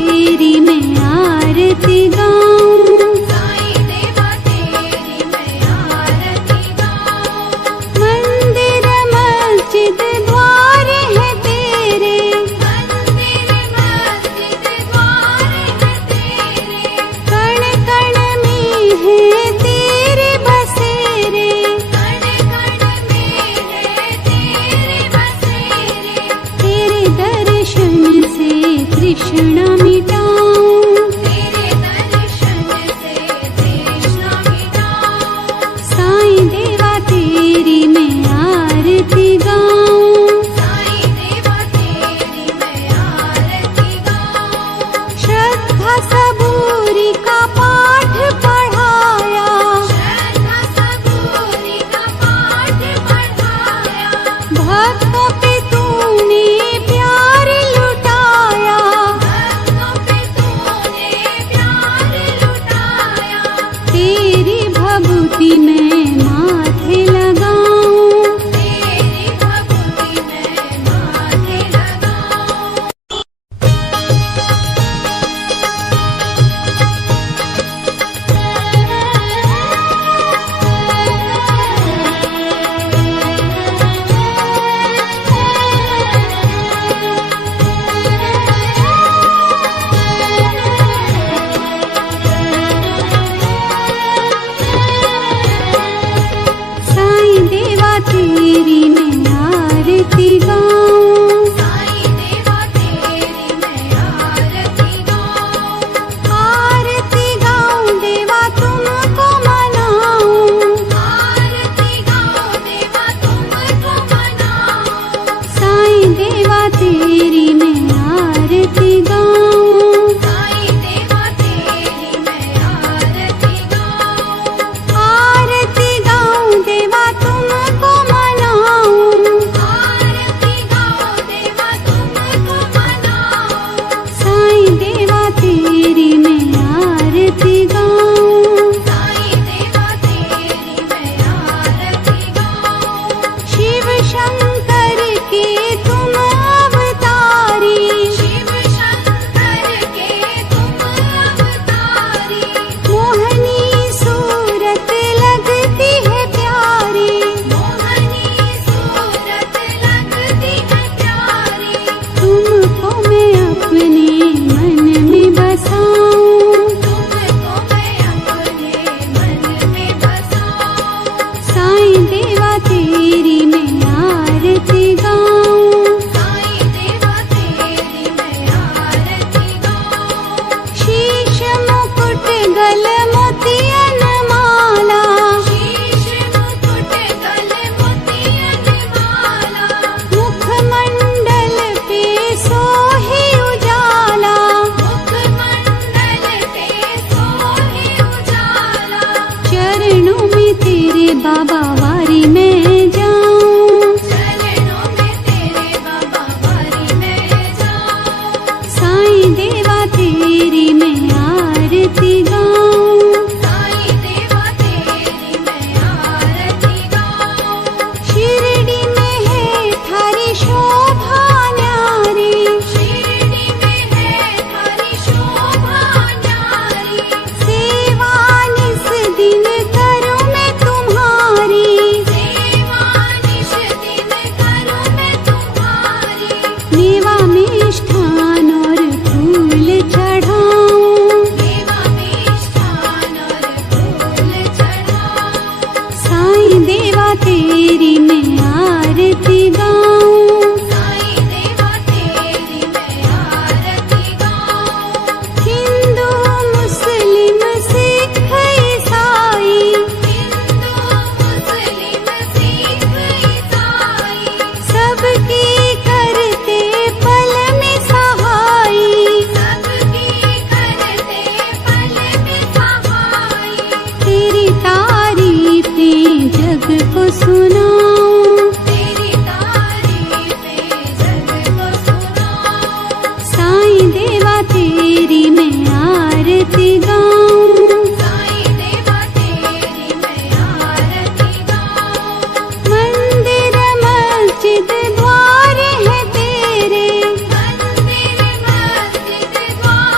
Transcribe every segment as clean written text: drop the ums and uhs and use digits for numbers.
तेरी मैं आरती गाऊं, साईं देवा तेरी मैं आरती गाऊं। मंदिर मस्जिद द्वार है तेरे, मंदिर मस्जिद द्वार है तेरे, कण कण में है तेरे बसेरे, कण कण में है तेरे बसेरे। तेरे दर्शन से तृष्णा मिटाऊं, तेरे दर्शन से तृष्णा मिटाऊं। साईं देवा तेरी मैं आरती गाऊं, साईं देवा तेरी मैं आरती गाऊं। श्रद्धा सबूरी का पाठ पढ़ाया, श्रद्धा सबूरी का पाठ पढ़ाया, भक्तों पे तूने प्यार लुटाया, भक्तों पे तूने प्यार लुटाया। तेरी भभूति मैं माथे लगाऊं, तेरी भक्ति मैं माथे लगाऊं। साईं देवा तेरी मैं आरती गाऊं, साईं देवा तेरी मैं आरती गाऊं। आरती गाऊं देवा तुमको मनाऊं, आरती गाऊं देवा तुमको मनाऊं। साईं देवा तेरी मैं आरती गाऊं, साईं देवा तेरी मैं आरती गाऊं। आरती गाऊं देवा तुमको मनाऊं, आरती गाऊं देवा तुमको मनाऊं। साईं देवा तेरी मैं आरती गाऊं, साईं देवा तेरी मैं आरती गाऊं। शिव शंकर के तुम अवतारी, शिव शंकर के तुम अवतारी, मोहनी सूरत लगती है प्यारी, मोहनी सूरत लगती है प्यारी। तुमको मैं अपने मन में बसाऊं, तुमको मैं अपने मन में बसाऊं। साईं देवा तेरी मैं आरती गाऊं, साईं देवा तेरी मैं आरती गाऊं। शीश मुकुट गल मोतियन माला, शीश मुकुट गल मोतियन माला, मुखमंडल पे सोहे उजाला, मुखमंडल पे सोहे उजाला। चरणों में तेरे बाबा वारी में जाऊं, चरणों में तेरे बाबा वारी में जाऊं। साईं देवा तेरी मैं आरती गाऊं, साईं देवा तेरी मैं आरती गाऊं। शिरडी में है थारी शोभा न्यारी, शिरडी में है थारी शोभा न्यारी, सेवा निस दिन करूं मैं तुम्हारी, सेवा निश दिन करूं मैं तुम्हारी। मेवा मिष्ठान और फूल चढ़ाऊं, देवा मिष्ठान और फूल चढ़ाऊं। साईं देवा तेरी मैं आरती गाऊं, साईं देवा तेरी मैं आरती गाऊं। हिंदू मुस्लिम सिख ईसाई, हिंदू मुस्लिम सिख ईसाई, सबकी करते पल में सहाई, सबकी करते पल में सहाई। तेरी तारीफें जग को सुनाऊं, तेरी तारीफें जग को सुनाऊं। साईं देवा तेरी मैं आरती गाऊं, साईं देवा तेरी मैं आरती गाऊं। मंदिर मस्जिद द्वार है तेरे, मंदिर मस्जिद द्वार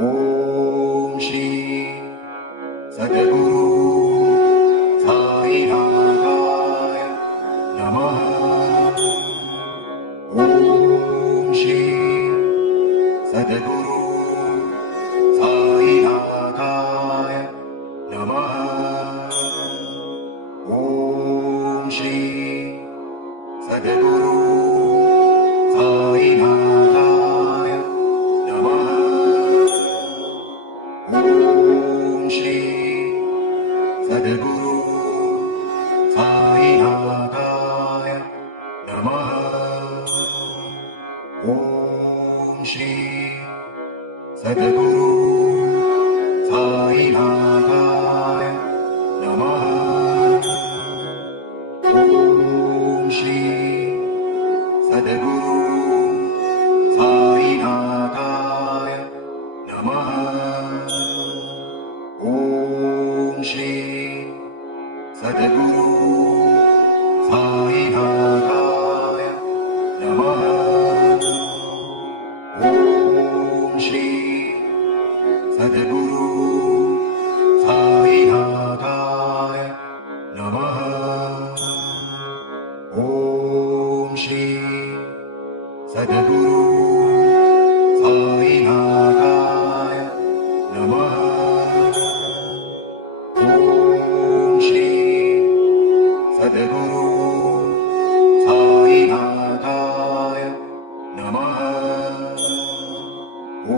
ॐ श्री सद्गुरु साईनाथाय नमः। ॐ श्री सद्गुरु साईनाथाय नमः। ॐ श्री सद्गुरु साईनाथाय नमः। ॐ श्री सद्गुरु साईनाथाय नमः। ॐ श्री सद्गुरु साईनाथाय नमः। ॐ श्री सद्गुरु साईनाथाय नमः। ॐ श्री सद्गुरु साईनाथाय नमः। ॐ श्री सद्गुरु साईनाथाय नमः। ॐ श्री सद्गुरु साईनाथाय नमः। ॐ श्री सद्गुरु साईनाथाय नमः। ॐ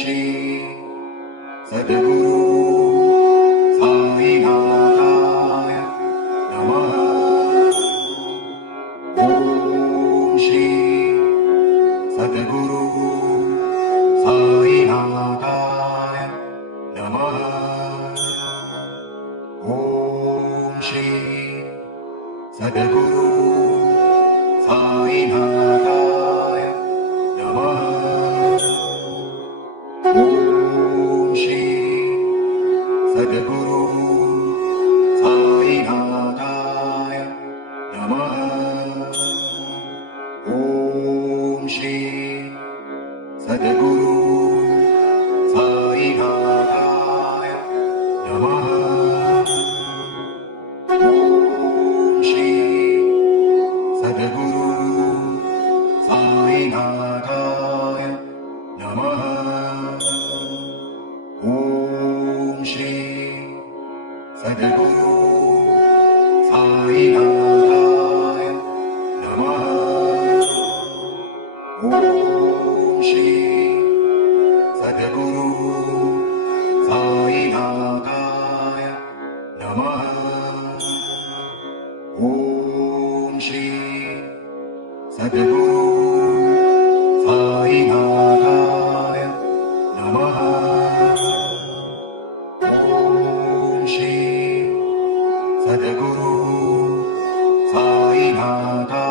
श्री सद्गुरु साईनाथाय नमः। ॐ श्री सद्गुरु साईनाथाय नमः। ॐ श्री सद्गुरु साईनाथाय नमः। ॐ श्री सद्गुरु साईनाथाय नमः। ॐ श्री सद्गुरु साईनाथाय नमः। ॐ श्री सद्गुरु साईनाथाय नमः। ॐ श्री सद्गुरु साईनाथाय नमः। ॐ श्री सद्गुरु साईनाथाय नमः। ॐ श्री सद्गुरु साईनाथाय नमः। ॐ श्री सद्गुरु साईनाथाय